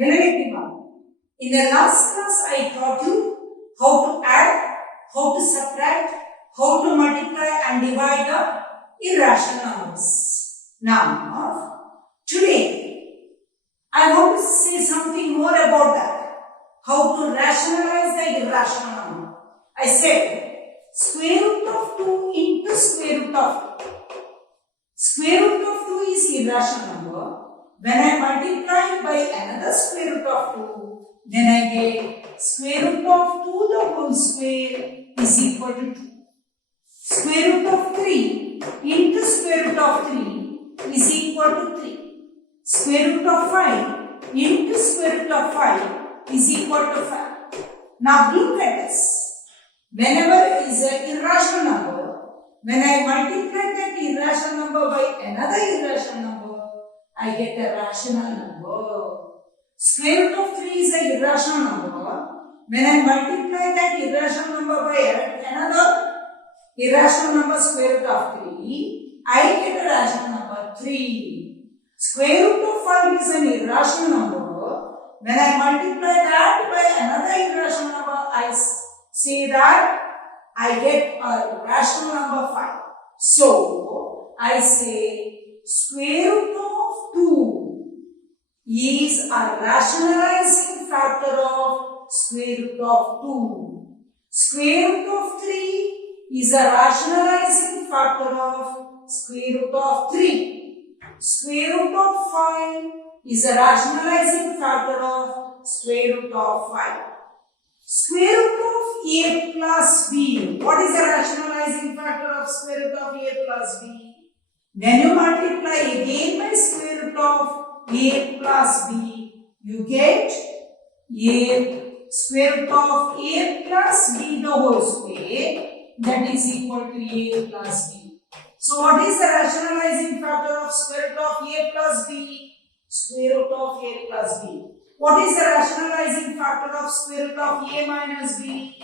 Hello everyone. In the last class I taught you how to add, how to subtract, how to multiply and divide the irrational numbers. Now, today I want to say something more about that. How to rationalize the irrational number. I said square root of 2 into square root of 2. Square root of 2 is irrational number. When I multiply by another square root of 2, then I get square root of 2 the whole square is equal to 2. Square root of 3 into square root of 3 is equal to 3. Square root of 5 into square root of 5 is equal to 5. Now look at this. Whenever is an irrational number, when I multiply that irrational number by another irrational number, I get a rational number. Square root of 3 is an irrational number. When I multiply that irrational number by another irrational number square root of 3, I get a rational number 3. Square root of 5 is an irrational number. When I multiply that by another irrational number, I say that I get a rational number 5. So, I say square root of 2 is a rationalizing factor of square root of 2. Square root of 3 is a rationalizing factor of square root of 3. Square root of 5 is a rationalizing factor of square root of 5. Square root of a plus b. What is the rationalizing factor of square root of a plus b? When you multiply again by square root of a plus b, you get a square root of a plus b the whole square, that is equal to a plus b. So what is the rationalizing factor of square root of a plus b? Square root of a plus b. What is the rationalizing factor of square root of a minus b?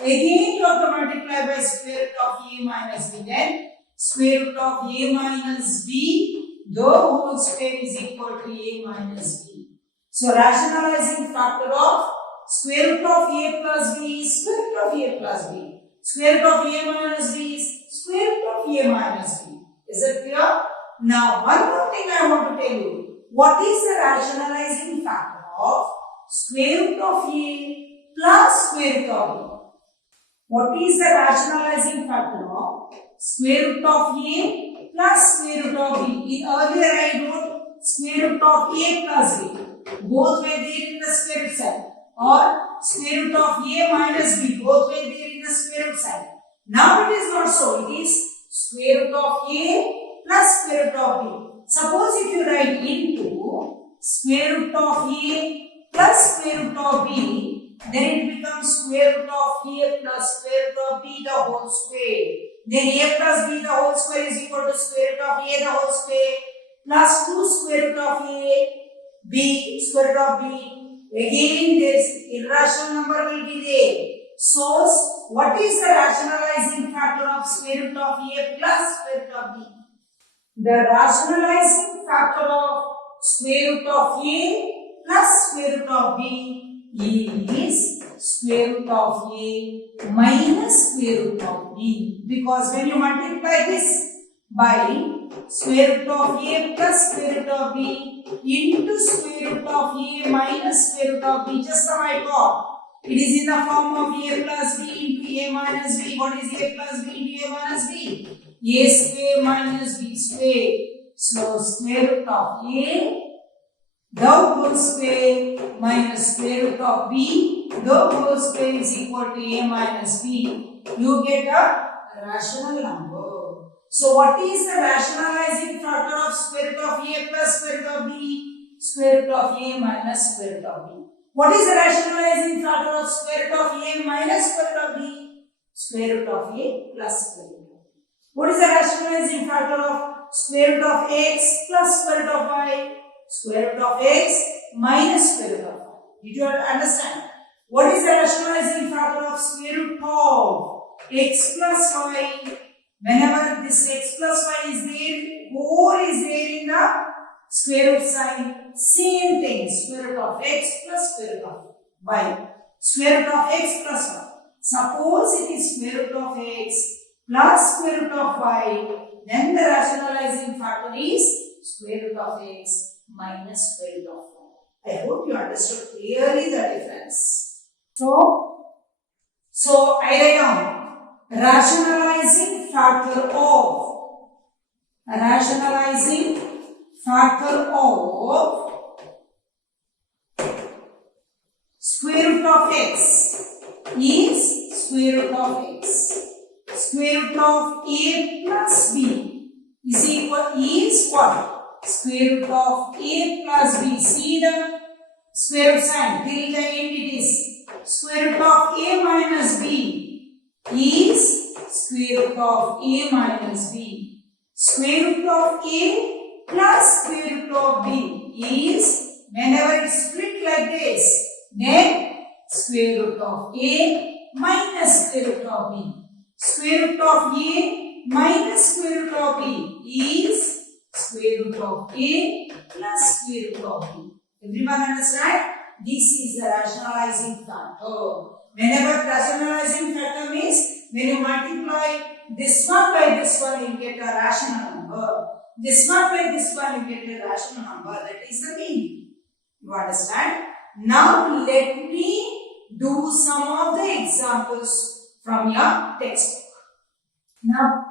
Again you have to multiply by square root of a minus b. Then square root of a minus b, the whole square is equal to a minus b. So rationalizing factor of square root of a plus b is square root of a plus b. Square root of a minus b is square root of a minus b. Is it clear? Now one more thing I want to tell you. What is the rationalizing factor of square root of a plus square root of b? What is the rationalizing factor of square root of a plus square root of b? In earlier I wrote square root of a plus b. Both were there in the square root side. Or square root of a minus b. Both were there in the square root side. Now it is not so. It is square root of a plus square root of b. Suppose if you write into square root of a plus square root of b, then it becomes square root of a plus square root of b the whole square. Then a plus b the whole square is equal to square root of a the whole square plus 2 square root of a b square root of b. Again this irrational number will be there. So what is the rationalizing factor of square root of a plus square root of b? The rationalizing factor of square root of a plus square root of b is square root of a minus square root of b. Because when you multiply this by square root of a plus square root of b into square root of a minus square root of b, just now I got it is in the form of a plus b into a minus b. What is a plus b into a minus b? A square minus b square. So square root of a the whole square minus square root of b the whole square is equal to a minus b. You get a rational number. So what is the rationalizing factor of square root of a plus square root of b? Square root of a minus square root of b. What is the rationalizing factor of square root of a minus square root of b? Square root of a plus square root of b. What is the rationalizing factor of square root of x plus square root of y? Square root of x minus square root of y. Did you understand? What is the rationalizing factor of square root of x plus y? Whenever this x plus y is there, 4 is there in the square root sign, same thing, square root of x plus square root of y. Square root of x plus y. Suppose it is square root of x plus square root of y, then the rationalizing factor is square root of x minus square root of y. I hope you understood clearly the difference. So I write down rationalizing factor of square root of x is square root of x. Square root of a plus b is what? Square root of a plus b. See the square root sign. Till the end it is square root of a minus b is square root of a minus b. Square root of a plus square root of b is, whenever it is split like this, then square root of a minus square root of b. Square root of a minus square root of b is square root of a plus square root of b. Everyone understand? This is the rationalizing factor. Whenever rationalizing factor means when you multiply this one by this one, you get a rational number. This one by this one, you get a rational number. That is the meaning. You understand? Now let me do some of the examples from your textbook. Now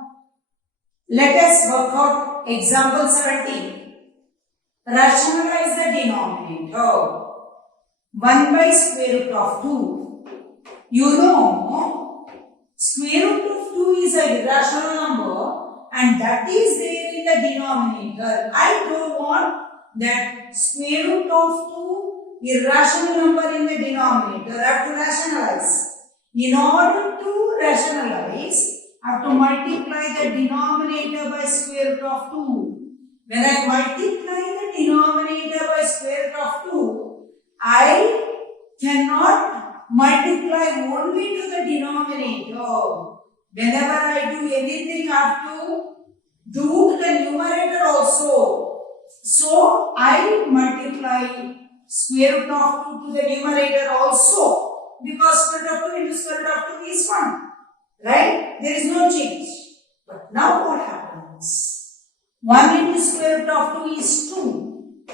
let us work out example 17. Rationalize the denominator. 1 by square root of 2. You know, square root of 2 is a irrational number and that is there in the denominator. I don't want that square root of 2 irrational number in the denominator. I have to rationalize. In order to rationalize, I have to multiply the denominator by square root of 2. When I multiply the denominator by square root of 2, I cannot multiply only to the denominator. Whenever I do anything, I have to do to the numerator also. So, I multiply square root of 2 to the numerator also, because square root of 2 into square root of 2 is 1. Right? There is no change. But now what happens? 1 into square root of 2 is 2.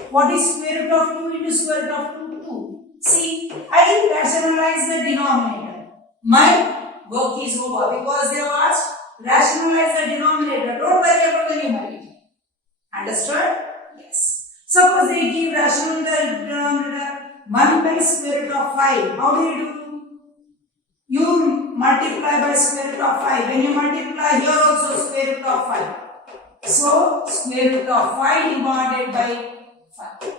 What is square root of 2 into square root of 2? 2. See, I rationalize the denominator. My work is over because they have asked rationalize the denominator. Don't worry about the numerator. Understood? Yes. Suppose they give rationalize the denominator 1 by square root of 5. How do you do? You multiply by square root of 5. When you multiply here also square root of 5. So, square root of 5 divided by 5.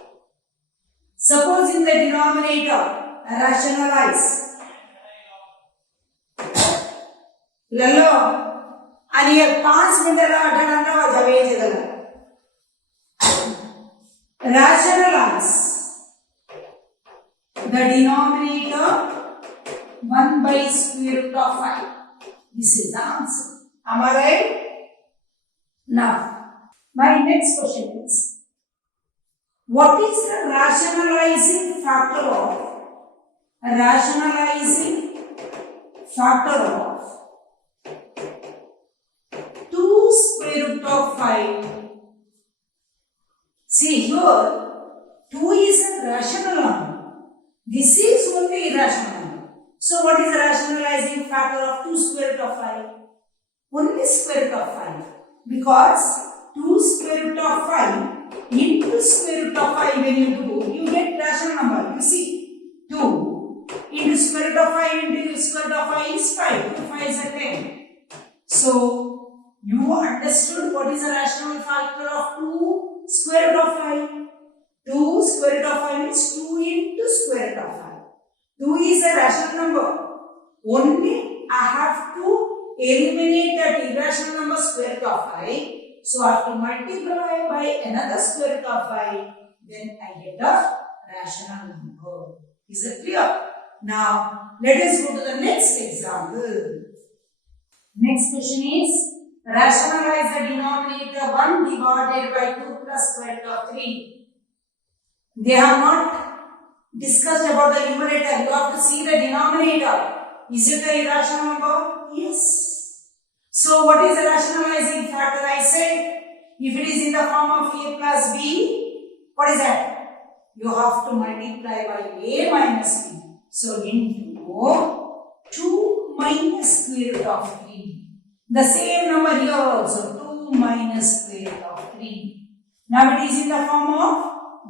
Suppose in the denominator, rationalize. Lalo, and here 5 minutes rationalize the denominator 1 by square root of 5. This is the answer. Am I right? Now, my next question is, what is the rationalizing factor of 2 square root of 5? See here, 2 is a rational number. This is only irrational number. So what is the rationalizing factor of 2 square root of 5? Only square root of 5. Because 2 square root of 5 into square root of 5 when you do, you get rational number. You see, 2 into square root of 5 into square root of 5 is 5. 2 5 is 10. So, you understood what is the rational factor of 2 square root of 5? 2 square root of 5 is 2 into square root of 5. 2 is a rational number. Only I have to eliminate that irrational number square root of 5. So, I have to multiply by another square root of 5. Then I get a rational number. Is it clear? Now, let us go to the next example. Next question is, Rationalize the denominator 1 divided by 2 plus square root of 3. They have not discussed about the numerator. You have to see the denominator. Is it a irrational number? Yes. So what is the rationalizing factor? I said if it is in the form of a plus b, what is that? You have to multiply by a minus b. So into 2 minus square root of 3. The same number here also, 2 minus square root of 3. Now it is in the form of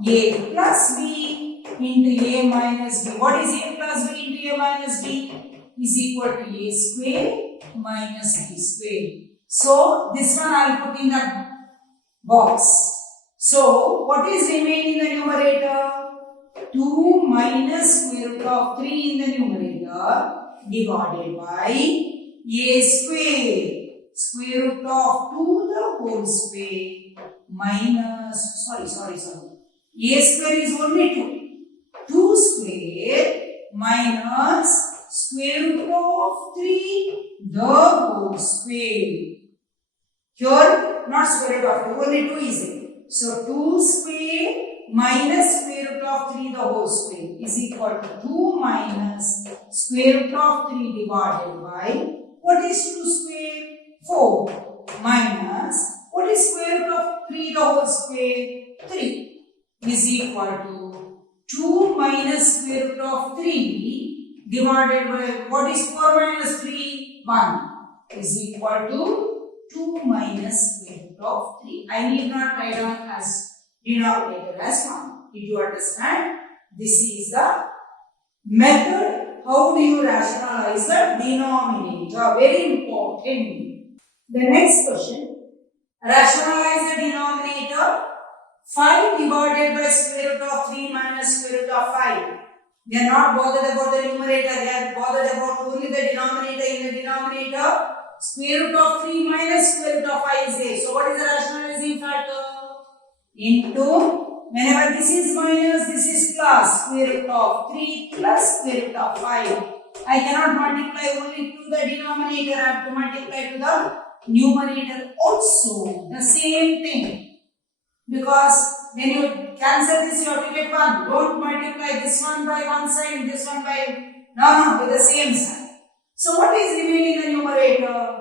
a plus b into a minus b. What is a plus b into a minus b? Is equal to a square minus b square. So this one I will put in the box. So what is remaining in the numerator? 2 minus square root of 3 in the numerator divided by a square root of 2 the whole square minus, a square is only 2. 2 square minus square root of 3 the whole square. Here not square root of 2, only 2 is it. So 2 square minus square root of 3 the whole square is equal to 2 minus square root of 3 divided by, what is 2 square? 4 minus, what is square root of 3 the whole square? 3 is equal to 2 minus square root of 3 divided by, what is 4 minus 3? 1 is equal to 2 minus square root of 3. I need not write down as denominator as 1. Did you understand? This is the method. How do you rationalize the denominator? Very important. The next question. Rationalize the denominator 5 divided by square root of 3 minus square root of 5. They are not bothered about the numerator. They are bothered about only the denominator. In the denominator, square root of 3 minus square root of 5 is there. So what is the rationalizing factor? Into, whenever this is minus, this is plus, square root of 3 plus square root of 5. I cannot multiply only to the denominator. I have to multiply to the numerator also. The same thing. Because when you cancel this, you have to get 1. Don't multiply this one by one side, this one by, no, with the same side. So what is remaining in the numerator?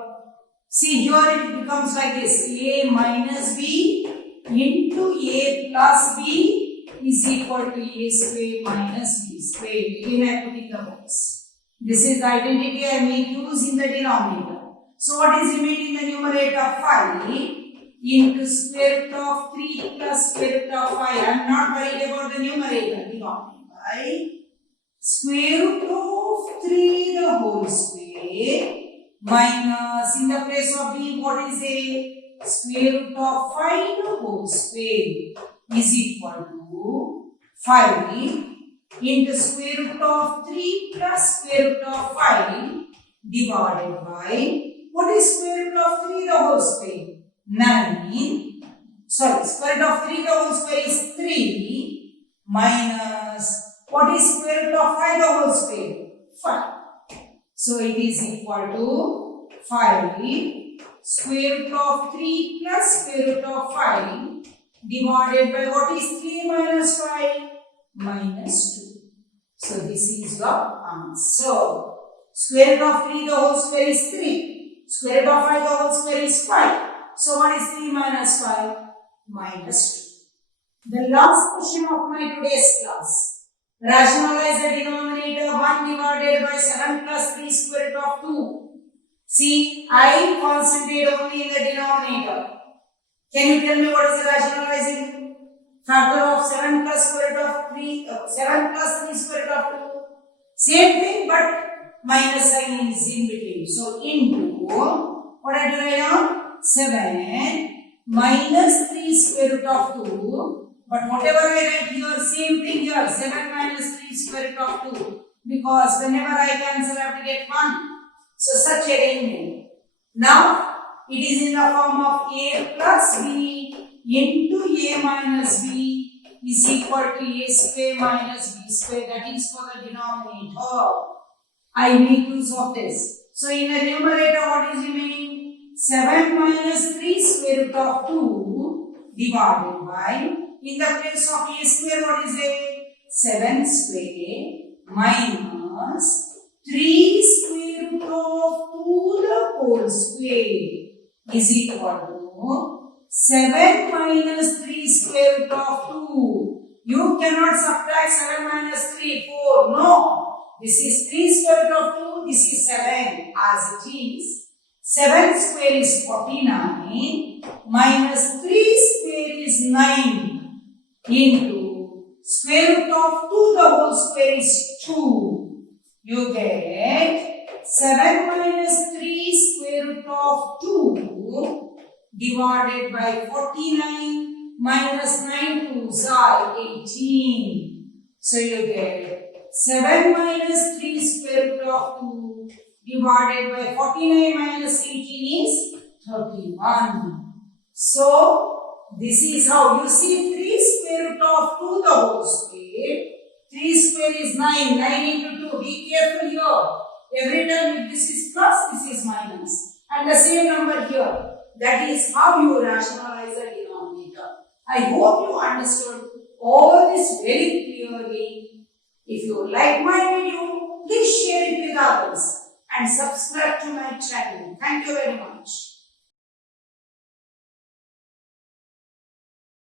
See, here it becomes like this. A minus b into a plus b is equal to a square minus b square. Again I put in the box. This is the identity I may use in the denominator. So what is remaining in the numerator? 5 into square root of 3 plus square root of 5. I am not worried about the numerator. Divided by square root of 3 the whole square minus, in the place of b, what is a square root of 5 the whole square is equal to 5 into square root of 3 plus square root of 5 divided by, what is square root of 3 the whole square? 9. Square root of 3 the whole square is 3 minus, what is square root of 5 the whole square? 5. So it is equal to 5 square root of 3 plus square root of 5 divided by, what is 3 minus 5? Minus 2. So this is the answer. Square root of 3 the whole square is 3. Square root of 5 the whole square is 5. So what is 3 minus 5? Minus 2. The last question of my today's class. Rationalize the denominator 1 divided by 7 plus 3 square root of 2. See, I concentrate only in the denominator. Can you tell me what is the rationalizing factor of 7 plus square root of 3, 7 plus 3 square root of 2? Same thing, but minus sign is in between. So into, what I do right now? 7 minus 3 square root of 2. But whatever I write here, same thing here, 7 minus 3 square root of 2. Because whenever I cancel, I have to get 1. So such arrangement. Now, it is in the form of a plus b into a minus b is equal to a square minus b square. That is for the denominator. I make use of this. So in the numerator, what is remaining? 7 minus 3 square root of 2 divided by, in the place of a square, what is it? 7 square minus 3 square root of 2 the whole square is equal to 7 minus 3 square root of 2. You cannot subtract 7 minus 3, 4. No. This is 3 square root of 2. This is 7 as it is. 7 square is 49 minus 3 square is 9 into square root of 2 the whole square is 2. You get 7 minus 3 square root of 2 divided by 49 minus 9 2s are 18. So you get 7 minus 3 square root of 2 divided by 49 minus 18 is 31. So this is how you see 3 square root of 2 the whole square. 3 square is 9. 9 into 2. Be careful here. Every time if this is plus, this is minus. And the same number here. That is how you rationalize the denominator. I hope you understood all this very clearly. If you like my video, please share it with others and subscribe to my channel. Thank you very much.